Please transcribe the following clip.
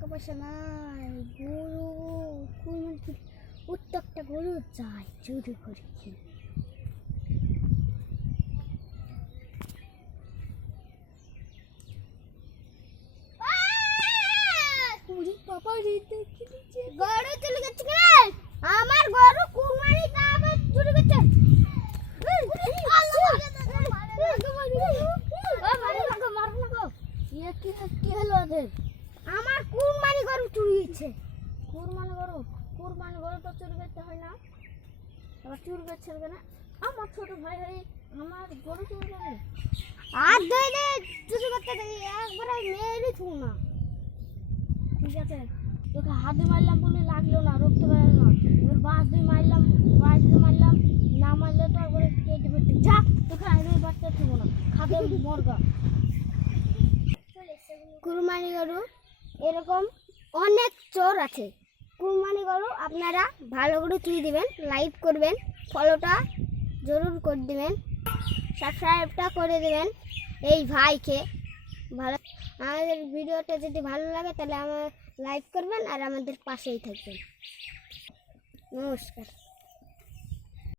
টাকা পয়সা নাই, গরু কুরবানি প্রত্যেকটা গরু যায় চুরি করে খেয়ে। গরু চলে গেছে কে? আমার গরু কুরবানি আবার চুরি করছে। কি হলো ওদের? আমার কুরবানি গরু চুরি হয়েছে। কুরবানি গরু তো চুরি করতে হয় না, আবার চুরি করছে কেন? আমার ছোট ভাই আমার গরু চুরি করে আর ধরে চুরি করতে একবার মেয়েরই থু না। ঠিক আছে, তোকে হাত দিয়ে মারলাম বলে লাগলো না, রক্ত বেরোলো না। এবার বাঁশ দিয়ে মারলাম না মারলে তো একবারে কেটে ফেটে যা, তোকে আইনে বাচ্চা থুবো না, খাবে মরগা। কুরবানি গরু এরকম অনেক চোর আছে। কুরবানি গরু আপনারা ভালো করে চুরি দিবেন, লাইক করবেন, ফলোটা জরুর করে দেবেন, সাবস্ক্রাইবটা করে দেবেন এই ভাইকে। ভালো আমাদের ভিডিওটা যদি ভালো লাগে তাহলে আমার লাইক করবেন আর আমাদের পাশেই থাকবেন। নমস্কার।